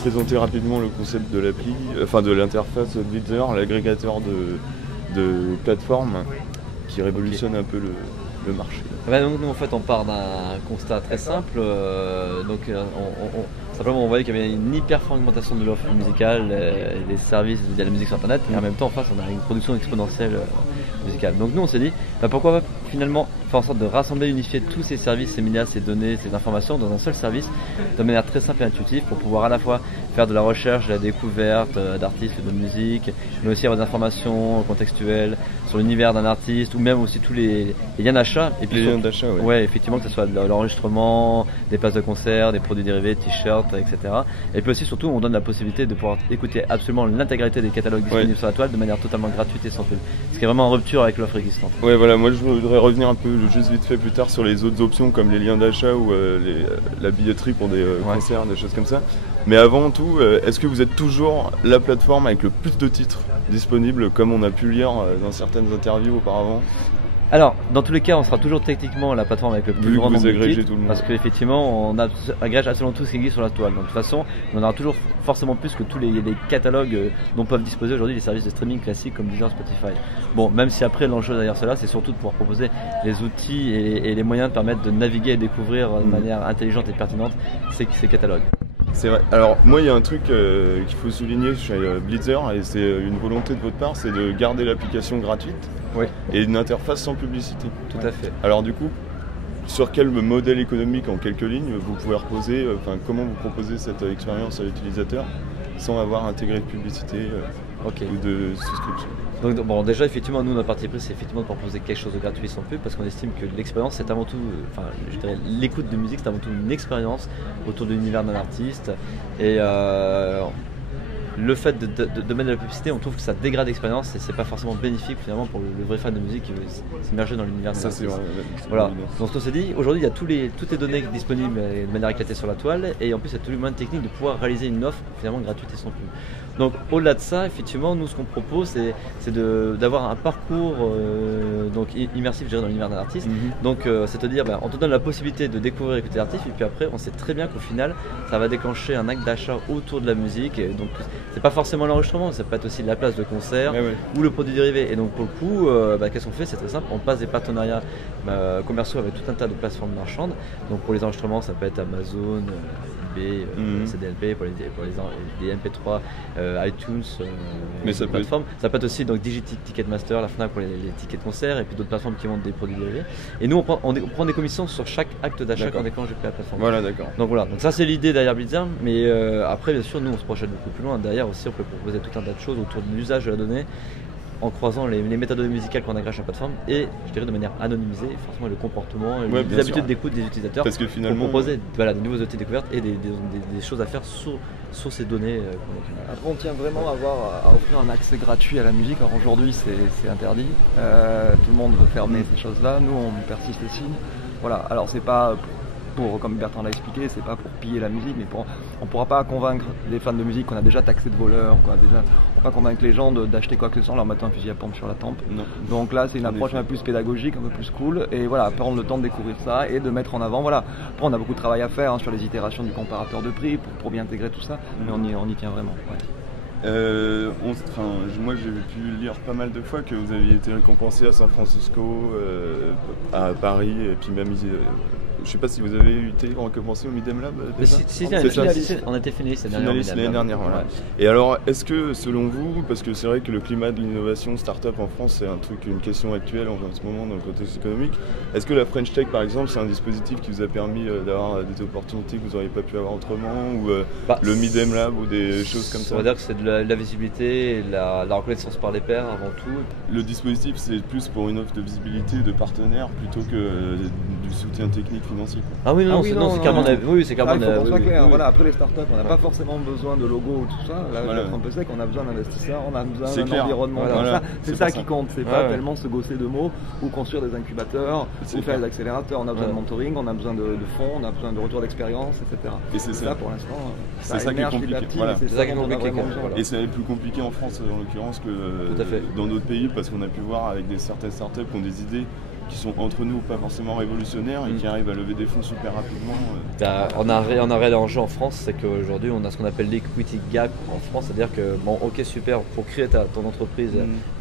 présenter rapidement le concept de l'appli, enfin de l'interface Blitzer, l'agrégateur de plateformes qui révolutionne un peu le marché. Donc, nous en fait on part d'un constat très simple, simplement on voyait qu'il y avait une hyper fragmentation de l'offre musicale et des services de la musique sur internet, mais en même temps en face on a une production exponentielle musicale. Donc nous on s'est dit pourquoi pas finalement faire en sorte de rassembler, unifier tous ces services, ces médias, ces données, ces informations dans un seul service de manière très simple et intuitive pour pouvoir à la fois faire de la recherche, de la découverte d'artistes, de musique, mais aussi avoir des informations contextuelles sur l'univers d'un artiste ou même aussi tous les liens d'achat. Et puis les liens d'achat, ouais, effectivement, que ce soit de l'enregistrement, des places de concert, des produits dérivés, t-shirts, etc. Et puis aussi, surtout, on donne la possibilité de pouvoir écouter absolument l'intégralité des catalogues disponibles sur la toile de manière totalement gratuite et sans pub. Ce qui est vraiment en rupture avec l'offre existante. Ouais, voilà, moi je voudrais revenir un peu juste vite fait plus tard sur les autres options comme les liens d'achat ou la billetterie pour des concerts, des choses comme ça. Mais avant tout, est-ce que vous êtes toujours la plateforme avec le plus de titres disponibles comme on a pu lire dans certaines interviews auparavant? Alors, dans tous les cas, on sera toujours techniquement la plateforme avec le plus grand nombre de titres, parce qu'effectivement, on agrège absolument tout ce qui existe sur la toile. Donc, de toute façon, on aura toujours forcément plus que tous les catalogues dont peuvent disposer aujourd'hui les services de streaming classiques comme Deezer, Spotify. Bon, même si après, l'enjeu derrière cela, c'est surtout de pouvoir proposer les outils et les moyens de permettre de naviguer et découvrir de manière intelligente et pertinente ces catalogues. C'est vrai. Alors moi il y a un truc qu'il faut souligner chez Blitzer et c'est une volonté de votre part, c'est de garder l'application gratuite et une interface sans publicité. Tout à fait. Alors du coup, sur quel modèle économique en quelques lignes vous pouvez reposer, comment vous proposez cette expérience à l'utilisateur sans avoir intégré de publicité ou de souscription? Donc bon, déjà effectivement nous notre parti pris c'est effectivement de proposer quelque chose de gratuit sans pub parce qu'on estime que l'expérience c'est avant tout, je dirais l'écoute de musique c'est avant tout une expérience autour de l'univers d'un artiste et le fait de mettre de la publicité, on trouve que ça dégrade l'expérience et c'est pas forcément bénéfique finalement pour le vrai fan de musique qui veut s'immerger dans l'univers de l'artiste. Voilà. Donc on s'est dit, aujourd'hui il y a toutes les données disponibles de manière éclatée sur la toile et en plus il y a tous les moyens techniques de pouvoir réaliser une offre finalement gratuite et sans pub. Donc au-delà de ça, effectivement, nous ce qu'on propose c'est d'avoir un parcours donc immersif je dirais, dans l'univers d'un artiste. Donc c'est-à-dire on te donne la possibilité de découvrir et écouter l'artiste et puis après on sait très bien qu'au final ça va déclencher un acte d'achat autour de la musique et donc c'est pas forcément l'enregistrement, ça peut être aussi la place de concert ou le produit dérivé. Et donc pour le coup, qu'est-ce qu'on fait? C'est très simple, on passe des partenariats commerciaux avec tout un tas de plateformes marchandes. Donc pour les enregistrements, ça peut être Amazon, eBay, CDLP, pour les MP3, iTunes, mais ça plateformes. Ça peut être aussi donc Ticketmaster, la Fnac pour les tickets de concert et puis d'autres plateformes qui vendent des produits dérivés. Et nous on prend des commissions sur chaque acte d'achat qu'on déclenche depuis la plateforme. Voilà, d'accord. Donc voilà, donc ça c'est l'idée derrière Blitzer, mais après bien sûr nous on se projette beaucoup plus loin. Derrière aussi on peut proposer tout un tas de choses autour de l'usage de la donnée en croisant les méthodes musicales qu'on agrège à la plateforme et je dirais de manière anonymisée forcément le comportement et les habitudes d'écoute des utilisateurs parce que finalement pour proposer des nouveaux outils de découverte et des choses à faire sur ces données. Après on tient vraiment à offrir un accès gratuit à la musique. Alors aujourd'hui c'est interdit, tout le monde veut fermer ces choses là, nous on persiste aussi. Voilà, alors c'est pas comme Bertrand l'a expliqué, c'est pas pour piller la musique, mais on pourra pas convaincre des fans de musique qu'on a déjà taxé de voleurs, on va pas convaincre les gens d'acheter quoi que ce soit en leur mettant un fusil à pompe sur la tempe. Non. Donc là c'est une approche un peu plus pédagogique, un peu plus cool, et voilà, prendre le temps de découvrir ça et de mettre en avant, voilà. Après on a beaucoup de travail à faire sur les itérations du comparateur de prix pour bien intégrer tout ça, mais on y tient vraiment. Moi j'ai pu lire pas mal de fois que vous aviez été récompensé à San Francisco, à Paris et puis même je sais pas si vous avez été récompensé au Midem Lab. On a été finaliste l'année dernière. Voilà. Et alors est-ce que selon vous, parce que c'est vrai que le climat de l'innovation start-up en France c'est une question actuelle en ce moment dans le contexte économique, est-ce que la French Tech par exemple c'est un dispositif qui vous a permis d'avoir des opportunités que vous n'auriez pas pu avoir autrement ou le Midem Lab ou des choses comme ça? On va dire que c'est de la visibilité et la reconnaissance par les pairs avant tout. Le dispositif c'est plus pour une offre de visibilité de partenaires plutôt que du soutien technique financier. Ah oui, non, c'est carrément. Oui, c'est carrément. Il faut qu'on soit clair. Voilà, après les startups, on n'a pas forcément besoin de logo ou tout ça. Là, on peut dire qu'on a besoin d'investisseurs, on a besoin d'un environnement. C'est ça qui compte. C'est pas tellement se gosser de mots ou construire des incubateurs ou faire des accélérateurs. On a besoin de mentoring, on a besoin de fonds, on a besoin de retour d'expérience, etc. Et c'est ça pour l'instant. C'est ça qui est compliqué. C'est ça qui est compliqué. Et c'est plus compliqué en France en l'occurrence que dans d'autres pays parce qu'on a pu voir avec certaines startups qui ont des idées qui sont entre nous pas forcément révolutionnaires et qui arrivent à lever des fonds super rapidement. On a un réel enjeu en France, c'est qu'aujourd'hui on a ce qu'on appelle l'equity gap en France, c'est-à-dire que bon ok super, pour créer ton entreprise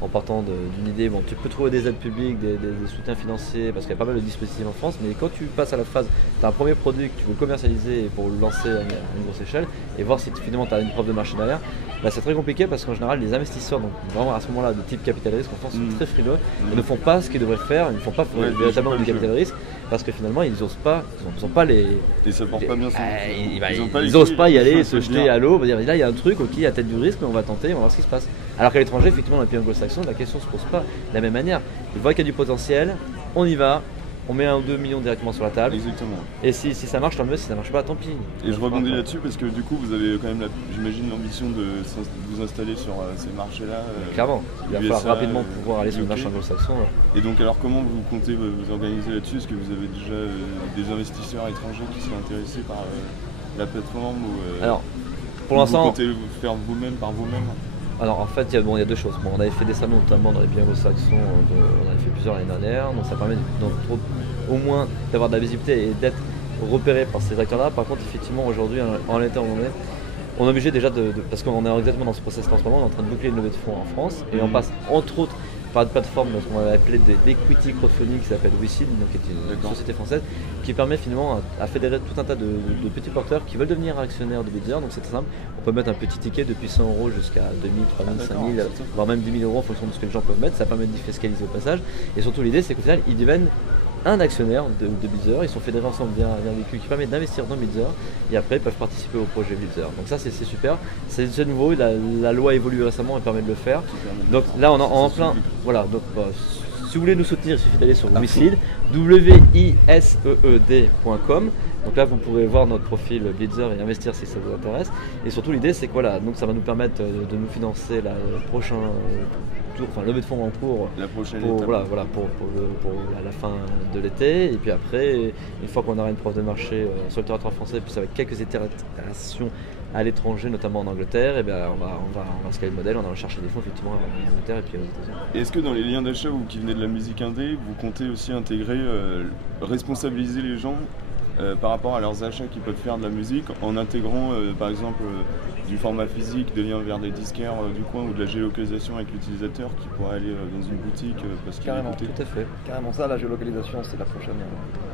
en partant d'une idée, bon tu peux trouver des aides publiques, des soutiens financiers, parce qu'il y a pas mal de dispositifs en France, mais quand tu passes à la phase, tu as un premier produit que tu veux commercialiser pour le lancer à une grosse échelle et voir si finalement tu as une preuve de marché derrière, bah, c'est très compliqué parce qu'en général les investisseurs, donc vraiment à ce moment-là de type capital risque en France sont très frileux et ne font pas ce qu'ils devraient faire, ils ne font pas véritablement du capital risque parce que finalement ils n'osent pas, ils n'ont pas les... Et ça porte pas bien son ils n'osent pas y aller, se jeter à l'eau, dire là il y a un truc, ok il y a peut-être du risque mais on va tenter, on va voir ce qui se passe. Alors qu'à l'étranger effectivement dans les pays anglo-saxons la question ne se pose pas de la même manière, ils voient qu'il y a du potentiel, on y va. On met 1 ou 2 millions directement sur la table. Exactement. Et si ça marche, tant mieux. Si ça marche pas, tant pis. Et je rebondis là-dessus parce que du coup, vous avez quand même, j'imagine, l'ambition de vous installer sur ces marchés-là. Clairement. Il va falloir rapidement pouvoir aller sur le marché anglo-saxon. Et donc, alors, comment vous comptez vous organiser là-dessus? Est-ce que vous avez déjà des investisseurs étrangers qui sont intéressés par la plateforme ou, alors, pour l'instant, vous comptez vous faire vous-même par vous-même? Alors en fait, il y a deux choses. Bon, on avait fait des salons notamment dans les pays anglo-saxons, on avait fait plusieurs l'année dernière, donc ça permet au moins d'avoir de la visibilité et d'être repéré par ces acteurs-là. Par contre, effectivement, aujourd'hui, en l'état où on est obligé déjà parce qu'on est exactement dans ce process en ce moment, on est en train de boucler une levée de fonds en France et on passe entre autres par une plateforme qu'on va appeler d'equity crowdfunding qui s'appelle WeSeed, donc qui est une société française qui permet finalement à fédérer tout un tas de petits porteurs qui veulent devenir actionnaires de Blitzer. Donc c'est très simple, on peut mettre un petit ticket depuis 100 € jusqu'à 2000, 3000, 5000, voire même 10 000 € en fonction de ce que les gens peuvent mettre. Ça permet de défiscaliser au passage et surtout l'idée c'est qu'au final ils deviennent un actionnaire de Blitzer, ils sont fédérés ensemble via un véhicule qui permet d'investir dans Blitzer et après ils peuvent participer au projet Blitzer. Donc ça c'est super, c'est nouveau, la loi évolue récemment et permet de le faire. Donc là on est en plein, voilà, donc si vous voulez nous soutenir il suffit d'aller sur WeSeed, WISEED.com. Donc là vous pourrez voir notre profil Blitzer et investir si ça vous intéresse. Et surtout l'idée c'est que voilà, donc ça va nous permettre de nous financer le prochain levée de fonds en cours la prochaine pour, étape. voilà, pour la fin de l'été. Et puis après, une fois qu'on aura une preuve de marché sur le territoire français, puis avec quelques itérations à l'étranger, notamment en Angleterre, et bien on va scaler le modèle, on va rechercher des fonds effectivement en Angleterre et puis aux États-Unis. Et est-ce que dans les liens d'achat qui venaient de la musique indé, vous comptez aussi intégrer, responsabiliser les gens par rapport à leurs achats qu'ils peuvent faire de la musique en intégrant par exemple du format physique, des liens vers des disquaires du coin ou de la géolocalisation avec l'utilisateur qui pourrait aller dans une boutique parce qu'il est écouté. Tout à fait. Carrément ça, la géolocalisation c'est la prochaine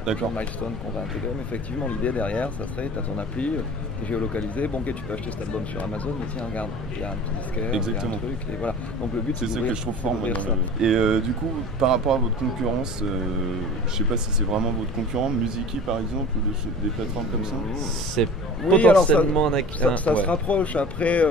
milestone qu'on va intégrer. Mais effectivement l'idée derrière ça serait, tu as ton appli, tu es géolocalisé, bon ok tu peux acheter cet album sur Amazon, mais tiens regarde, il y a un petit disquaire, il y a un truc, et voilà. Donc le but c'est ça que je trouve fort moi, Et du coup par rapport à votre concurrence, je sais pas si c'est vraiment votre concurrent, Musiki par exemple, ou des plateformes comme ça? C'est potentiellement ça se rapproche. Après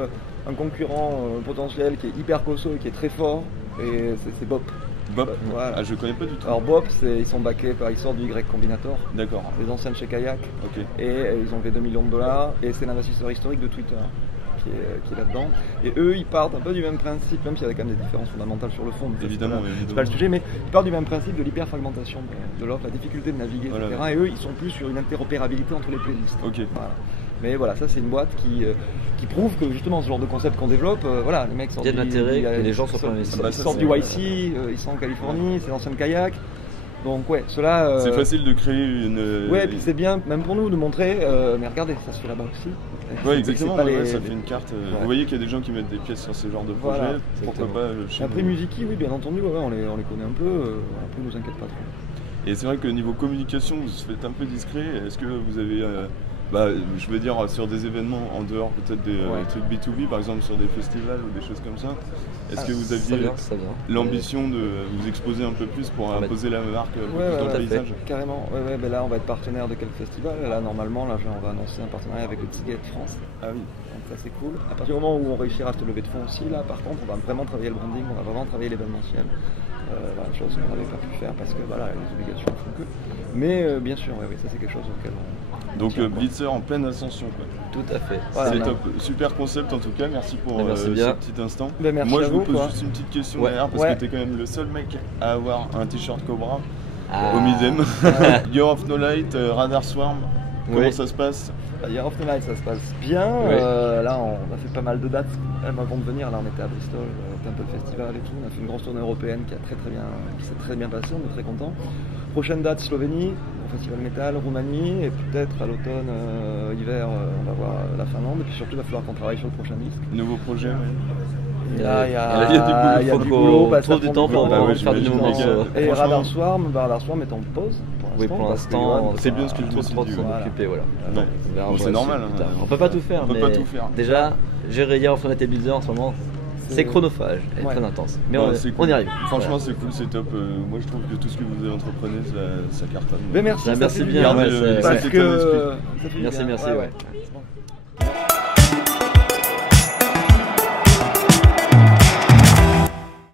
un concurrent potentiel qui est hyper costaud et qui est très fort, et c'est Bop. Bop, voilà. Ah, je connais pas du tout. Alors Bop, ils sont backés par, ils sortent du Y Combinator. D'accord. Les anciens de chez Kayak. Okay. Et ils ont levé 2 millions de $, et c'est l'investisseur historique de Twitter qui est là-dedans. Et eux, ils partent un peu du même principe, même s'il y a quand même des différences fondamentales sur le fond. Évidemment, c'est pas le sujet, mais ils partent du même principe de l'hyperfragmentation de l'offre, la difficulté de naviguer, etc. Et eux, ils sont plus sur une interopérabilité entre les playlists. Okay. Voilà. Mais voilà, ça c'est une boîte qui prouve que justement ce genre de concept qu'on développe, voilà, les mecs sortent il y a de l'intérêt que les gens soient pas investis. Ils sortent du YC, ils sont en Californie, c'est l'ancien kayak. Donc ouais, cela. C'est facile de créer une. Ouais, et puis c'est bien, même pour nous, de montrer. Mais regardez, ça se fait là-bas aussi. Ouais, exactement. Ça fait une carte. Vous voyez qu'il y a des gens qui mettent des pièces sur ce genre de projet. Voilà, pourquoi pas chez après Musiki, oui, bien entendu, on les connaît un peu. Après, nous inquiète pas trop. Et c'est vrai que niveau communication, vous faites un peu discret. Est-ce que vous avez je veux dire sur des événements en dehors peut-être des trucs B2B, par exemple sur des festivals ou des choses comme ça. Est-ce que vous aviez l'ambition de vous exposer un peu plus pour imposer la marque dans le paysage? Carrément, ben là on va être partenaire de quelques festivals. Là normalement, on va annoncer un partenariat avec le Ticket France. Ah oui, donc ça c'est cool. À partir du moment où on réussira à se lever de fonds aussi, là par contre on va vraiment travailler le branding, on va vraiment travailler l'événementiel. Chose qu'on n'avait pas pu faire parce que voilà, les obligations font que. Mais bien sûr, ça c'est quelque chose auquel on. Donc Blitzer en pleine ascension quoi. Tout à fait. Voilà, c'est top, super concept en tout cas, merci pour ce petit instant. Merci moi je vous pose juste une petite question derrière parce que t'es quand même le seul mec à avoir un t-shirt Cobra au Midem. Year of No Light, Radar Swarm, Comment ça se passe? Year of the Night, ça se passe bien. Oui. Là, on a fait pas mal de dates. Même avant de venir, là, on était à Bristol, Temple Festival et tout. On a fait une grosse tournée européenne qui s'est très bien passée. On est très contents. Prochaine date, Slovénie, au Festival Metal, Roumanie, et peut-être à l'automne, hiver, on va voir la Finlande. Et puis surtout, il va falloir qu'on travaille sur le prochain disque. Nouveau projet, Et là, il y a du du boulot, boulot. trouve du temps pour faire des nouveaux morceaux. Et Franchement. Radar Swarm est en pause. Oui, pour parce que l'instant, Johan, c'est bien ce que je trop me suis de dit, s'en voilà. occuper, voilà. Ouais. On verra Bon, pour c'est la normal, suite plus hein. tard. On peut pas tout faire, On peut mais pas tout faire. déjà, gérer Year of the Night et Blizzard en ce moment, c'est chronophage et Ouais. très intense. Mais Bah, on c'est y cool. arrive. Franchement, c'est cool, c'est top. Moi, je trouve que tout ce que vous entreprenez, ça cartonne. Mais merci, Bah, ça merci fait du bien, Gardez ouais, le- c'est- Parce cet que état d'esprit. ça fait du Merci, bien. merci, Ouais, ouais. ouais. C'est bon.